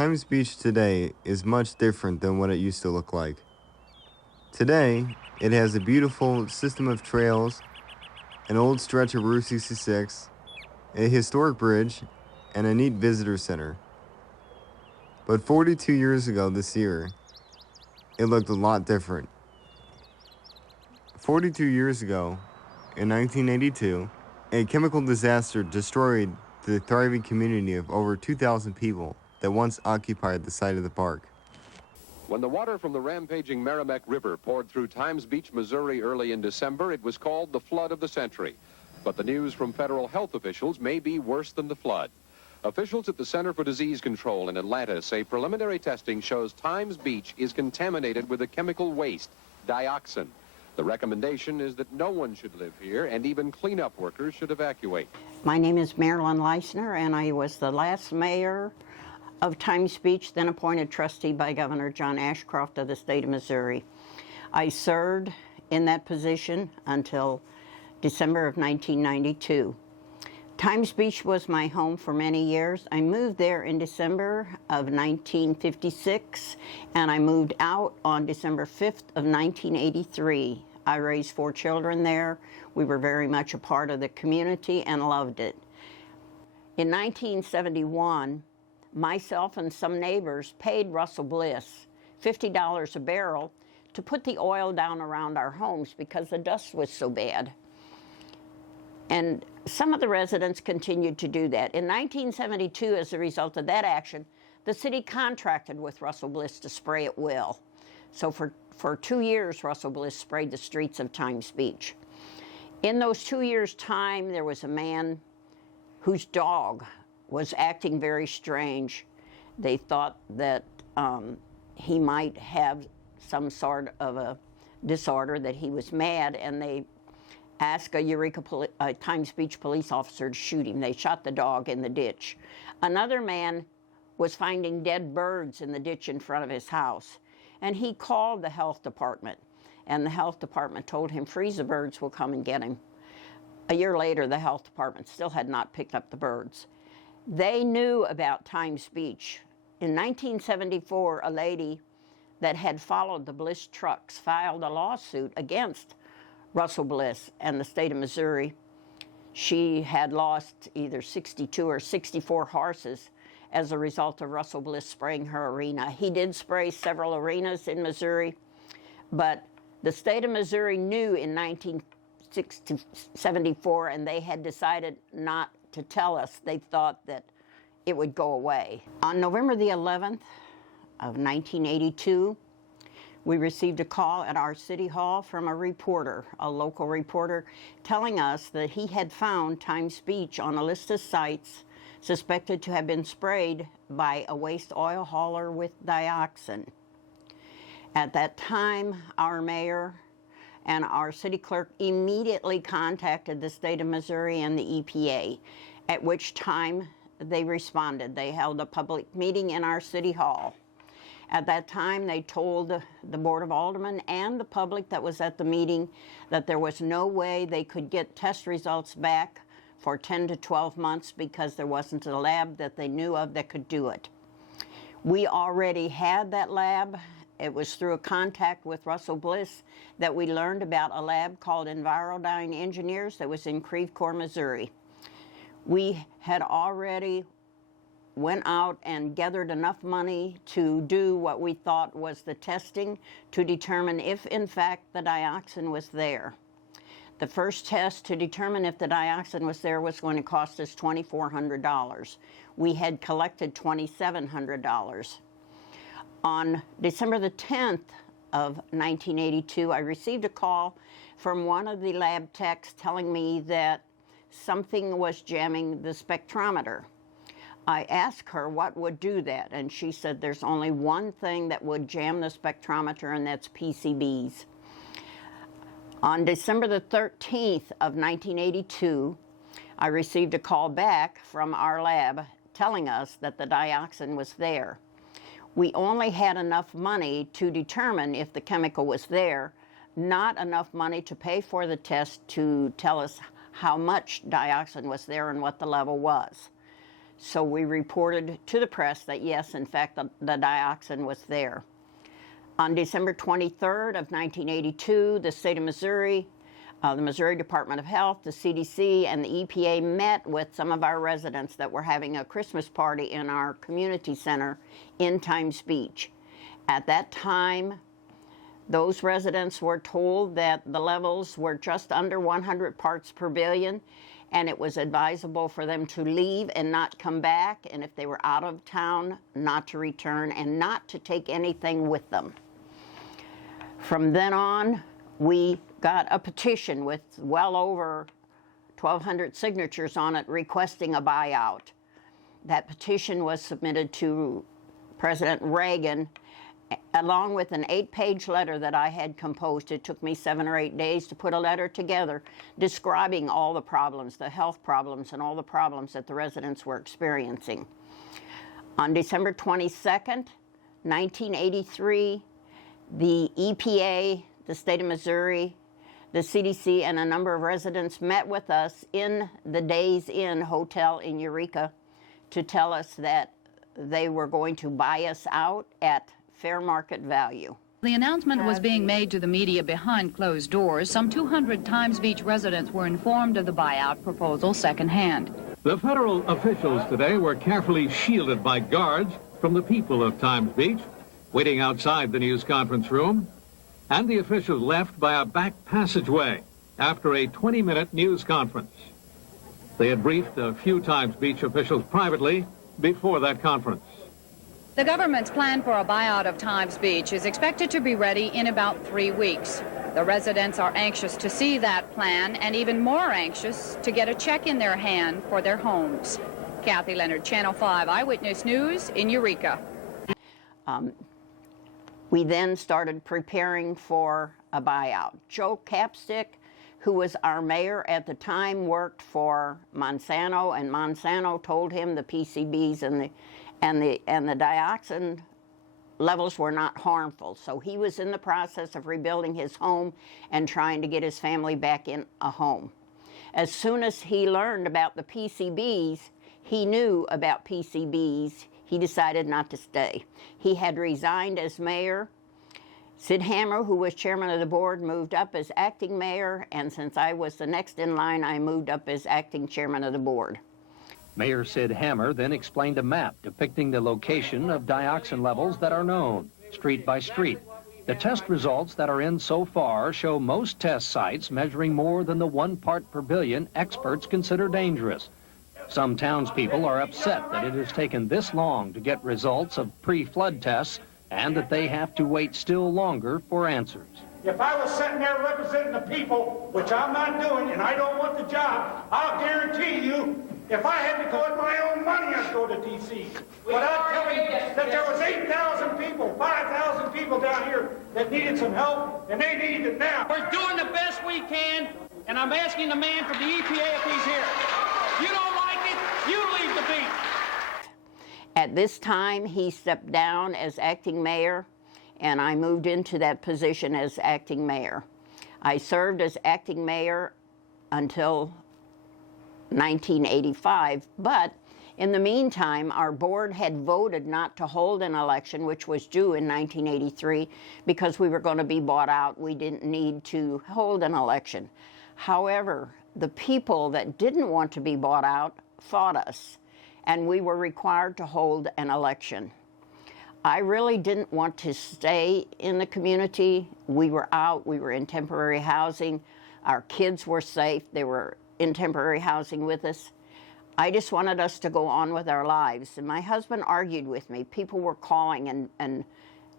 Times Beach today is much different than what it used to look like. Today, it has a beautiful system of trails, an old stretch of Route 66, a historic bridge, and a neat visitor center. But 42 years ago this year, it looked a lot different. 42 years ago, in 1982, a chemical disaster destroyed the thriving community of over 2,000 people that once occupied the site of the park. When the water from the rampaging Merrimack River poured through Times Beach, Missouri early in December, it was called the flood of the century. But the news from federal health officials may be worse than the flood. Officials at the Center for Disease Control in Atlanta say preliminary testing shows Times Beach is contaminated with a chemical waste, dioxin. The recommendation is that no one should live here, and even cleanup workers should evacuate. My name is Marilyn Leistner, and I was the last mayor of Times Beach, then appointed trustee by Governor John Ashcroft of the state of Missouri. I served in that position until December of 1992. Times Beach was my home for many years. I moved there in December of 1956, and I moved out on December 5th of 1983. I raised 4 children there. We were very much a part of the community and loved it. In 1971, myself and some neighbors paid Russell Bliss $50 a barrel to put the oil down around our homes because the dust was so bad. And some of the residents continued to do that. In 1972, as a result of that action, the city contracted with Russell Bliss to spray at will. So for 2 years, Russell Bliss sprayed the streets of Times Beach. In those 2 years' time, there was a man whose dog was acting very strange. They thought that he might have some sort of a disorder, that he was mad, and they asked a Times Beach police officer to shoot him. They shot the dog in the ditch. Another man was finding dead birds in the ditch in front of his house, and he called the health department, and the health department told him, "Freeze the birds, we'll come and get him." A year later, the health department still had not picked up the birds. They knew about Times Beach. In 1974, a lady that had followed the Bliss trucks filed a lawsuit against Russell Bliss and the state of Missouri. She had lost either 62 or 64 horses as a result of Russell Bliss spraying her arena. He did spray several arenas in Missouri, but the state of Missouri knew in 1974, and they had decided not to tell us. They thought that it would go away. On November the 11th of 1982, we received a call at our city hall from a reporter, a local reporter, telling us that he had found Times Beach on a list of sites suspected to have been sprayed by a waste oil hauler with dioxin. At that time, our mayor and our city clerk immediately contacted the state of Missouri and the EPA, at which time they responded. They held a public meeting in our city hall. At that time, they told the Board of Aldermen and the public that was at the meeting that there was no way they could get test results back for 10 to 12 months because there wasn't a lab that they knew of that could do it. We already had that lab. It was through a contact with Russell Bliss that we learned about a lab called Envirodyne Engineers that was in Creve Coeur, Missouri. We had already went out and gathered enough money to do what we thought was the testing to determine if, in fact, the dioxin was there. The first test to determine if the dioxin was there was going to cost us $2,400. We had collected $2,700. On December the 10th of 1982, I received a call from one of the lab techs telling me that something was jamming the spectrometer. I asked her what would do that, and she said there's only one thing that would jam the spectrometer, and that's PCBs. On December the 13th of 1982, I received a call back from our lab telling us that the dioxin was there. We only had enough money to determine if the chemical was there, not enough money to pay for the test to tell us how much dioxin was there and what the level was. So we reported to the press that yes, in fact, the dioxin was there. On December 23rd of 1982, the state of Missouri, the Missouri Department of Health, the CDC, and the EPA met with some of our residents that were having a Christmas party in our community center in Times Beach. At that time, those residents were told that the levels were just under 100 parts per billion, and it was advisable for them to leave and not come back, and if they were out of town, not to return and not to take anything with them. From then on, we got a petition with well over 1,200 signatures on it requesting a buyout. That petition was submitted to President Reagan along with an 8-page letter that I had composed. It took me 7 or 8 days to put a letter together describing all the problems, the health problems, and all the problems that the residents were experiencing. On December 22nd, 1983, the EPA, the state of Missouri, the CDC, and a number of residents met with us in the Days Inn Hotel in Eureka to tell us that they were going to buy us out at fair market value. The announcement was being made to the media behind closed doors. Some 200 Times Beach residents were informed of the buyout proposal secondhand. The federal officials today were carefully shielded by guards from the people of Times Beach, waiting outside the news conference room, and the officials left by a back passageway after a 20-minute news conference. They had briefed a few Times Beach officials privately before that conference. The government's plan for a buyout of Times Beach is expected to be ready in about 3 weeks. The residents are anxious to see that plan and even more anxious to get a check in their hand for their homes. Kathy Leonard, Channel 5 Eyewitness News in Eureka. We then started preparing for a buyout. Joe Capstick, who was our mayor at the time, worked for Monsanto, and Monsanto told him the PCBs and the dioxin levels were not harmful. So he was in the process of rebuilding his home and trying to get his family back in a home. As soon as he learned about the PCBs, he knew about PCBs, he decided not to stay. He had resigned as mayor. Sid Hammer, who was chairman of the board, moved up as acting mayor, and since I was the next in line, I moved up as acting chairman of the board. Mayor Sid Hammer then explained a map depicting the location of dioxin levels that are known, street by street. The test results that are in so far show most test sites measuring more than the 1 part per billion experts consider dangerous. Some townspeople are upset that it has taken this long to get results of pre-flood tests and that they have to wait still longer for answers. If I was sitting there representing the people, which I'm not doing, and I don't want the job, I'll guarantee you, if I had to go with my own money, I'd go to D.C. But I'll tell you that there was 8,000 people, 5,000 people down here that needed some help, and they need it now. We're doing the best we can, and I'm asking the man from the EPA if he's here. You don't like it, you leave the beach. At this time, he stepped down as acting mayor, and I moved into that position as acting mayor. I served as acting mayor until 1985, but in the meantime, our board had voted not to hold an election, which was due in 1983, because we were going to be bought out. We didn't need to hold an election. However, the people that didn't want to be bought out fought us, and we were required to hold an election. I really didn't want to stay in the community. We were out, we were in temporary housing. Our kids were safe, they were in temporary housing with us. I just wanted us to go on with our lives. And my husband argued with me. People were calling and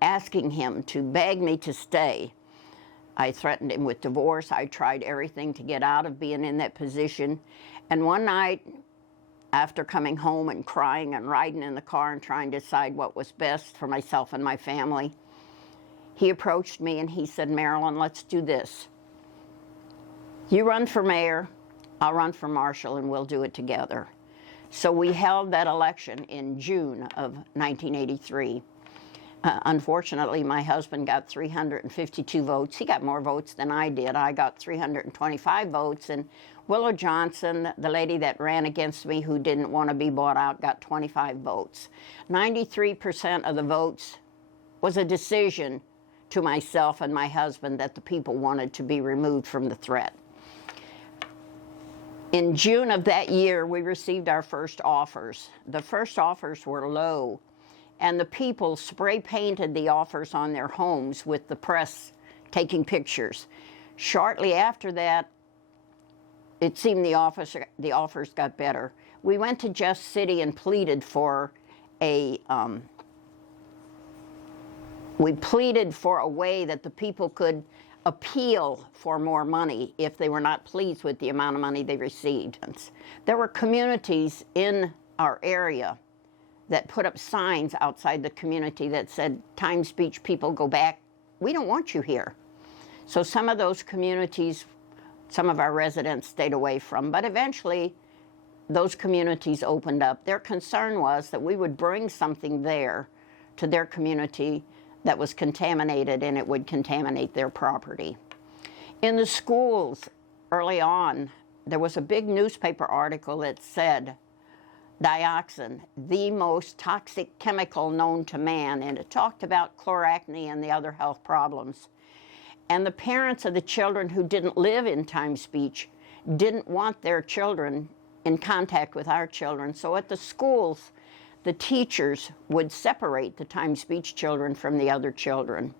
asking him to beg me to stay. I threatened him with divorce. I tried everything to get out of being in that position. And one night, after coming home and crying and riding in the car and trying to decide what was best for myself and my family, he approached me and he said, "Marilyn, let's do this. You run for mayor, I'll run for marshal, and we'll do it together." So we held that election in June of 1983. Unfortunately, my husband got 352 votes. He got more votes than I did. I got 325 votes, and Willow Johnson, the lady that ran against me who didn't want to be bought out, got 25 votes. 93% of the votes was a decision to myself and my husband that the people wanted to be removed from the threat. In June of that year, we received our first offers. The first offers were low, and the people spray painted the offers on their homes with the press taking pictures. Shortly after that, it seemed the offers got better. We went to Just City and pleaded for a way that the people could appeal for more money if they were not pleased with the amount of money they received. There were communities in our area that put up signs outside the community that said, Times Beach people, go back. We don't want you here. So some of those communities, some of our residents stayed away from, but eventually those communities opened up. Their concern was that we would bring something there to their community that was contaminated, and it would contaminate their property. In the schools, early on, there was a big newspaper article that said, dioxin, the most toxic chemical known to man, and it talked about chloracne and the other health problems. And the parents of the children who didn't live in Times Beach didn't want their children in contact with our children. So at the schools, the teachers would separate the Times Beach children from the other children.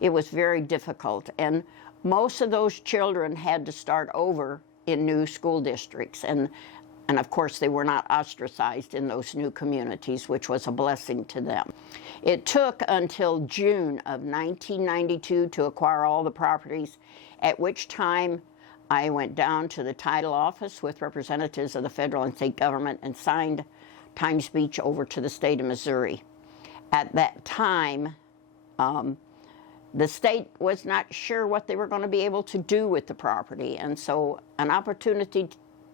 It was very difficult, and most of those children had to start over in new school districts, and of course they were not ostracized in those new communities, which was a blessing to them. It took until June of 1992 to acquire all the properties, at which time I went down to the title office with representatives of the federal and state government and signed Times Beach over to the state of Missouri. At that time, the state was not sure what they were going to be able to do with the property, and so an opportunity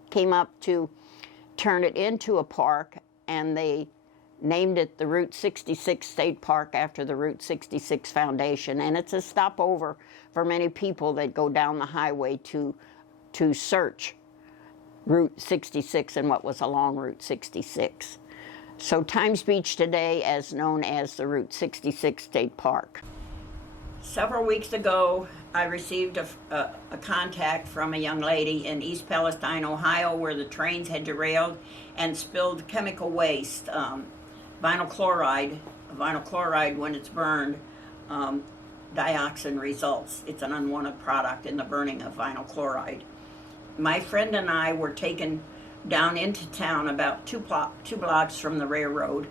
came up to turn it into a park, and they named it the Route 66 State Park after the Route 66 Foundation, and it's a stopover for many people that go down the highway to search Route 66 and what was along Route 66. So Times Beach today is known as the Route 66 State Park. Several weeks ago, I received a contact from a young lady in East Palestine, Ohio, where the trains had derailed and spilled chemical waste, vinyl chloride. Vinyl chloride, when it's burned, dioxin results. It's an unwanted product in the burning of vinyl chloride. My friend and I were taken down into town about two blocks from the railroad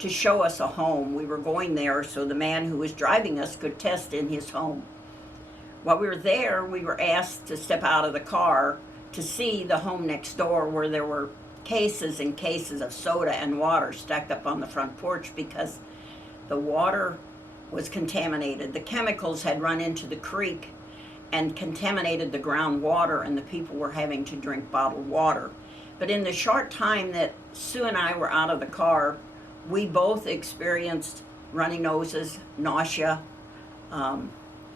to show us a home. We were going there so the man who was driving us could test in his home. While we were there, we were asked to step out of the car to see the home next door, where there were cases and cases of soda and water stacked up on the front porch because the water was contaminated. The chemicals had run into the creek and contaminated the groundwater, and the people were having to drink bottled water. But in the short time that Sue and I were out of the car, we both experienced runny noses, nausea,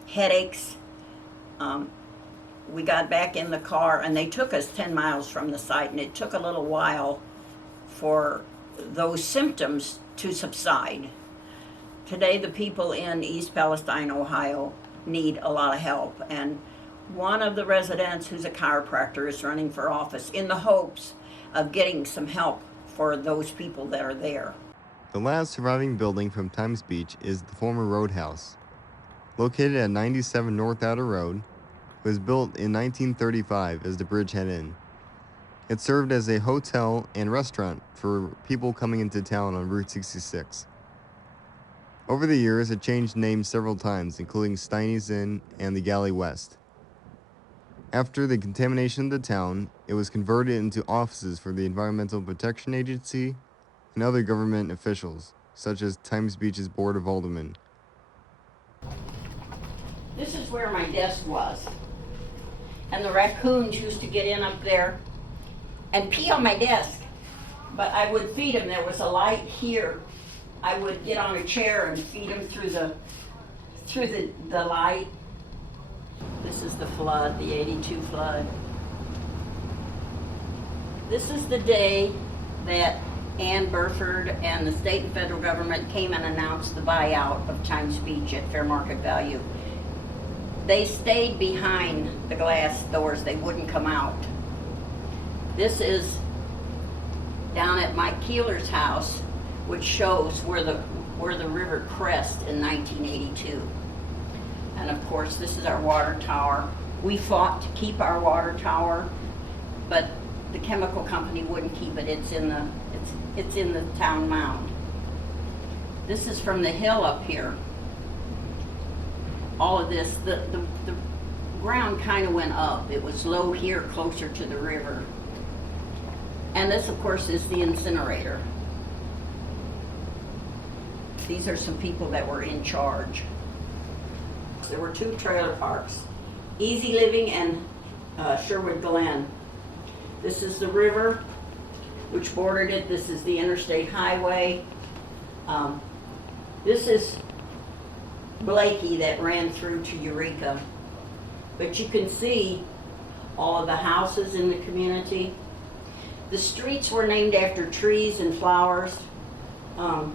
headaches. We got back in the car, and they took us 10 miles from the site, and it took a little while for those symptoms to subside. Today, the people in East Palestine, Ohio, need a lot of help, and one of the residents, who's a chiropractor, is running for office in the hopes of getting some help for those people that are there. The last surviving building from Times Beach is the former Roadhouse. Located at 97 North Outer Road, it was built in 1935 as the Bridgehead Inn. It served as a hotel and restaurant for people coming into town on Route 66. Over the years, it changed names several times, including Steiny's Inn and the Galley West. After the contamination of the town, it was converted into offices for the Environmental Protection Agency and other government officials, such as Times Beach's Board of Aldermen. This is where my desk was, and the raccoons used to get in up there and pee on my desk, but I would feed them. There was a light here I would get on a chair and feed them through the light. This is the flood, the 82 flood. This is the day that Ann Burford and the state and federal government came and announced the buyout of Times Beach at fair market value. They stayed behind the glass doors. They wouldn't come out. This is down at Mike Keeler's house, which shows where the river crest in 1982. And of course, this is our water tower. We fought to keep our water tower, but the chemical company wouldn't keep it. It's in the town mound. This is from the hill up here. All of this, the ground kind of went up. It was low here, closer to the river. And this, of course, is the incinerator. These are some people that were in charge. There were 2 trailer parks, Easy Living and Sherwood Glen. This is the river, which bordered it. This is the interstate highway. This is Blakey that ran through to Eureka. But you can see all of the houses in the community. The streets were named after trees and flowers, and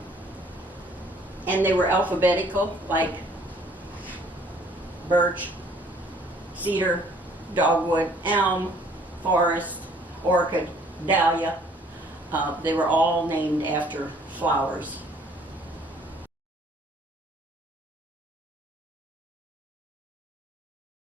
they were alphabetical, like birch, cedar, dogwood, elm, forest, orchid, dahlia. They were all named after flowers.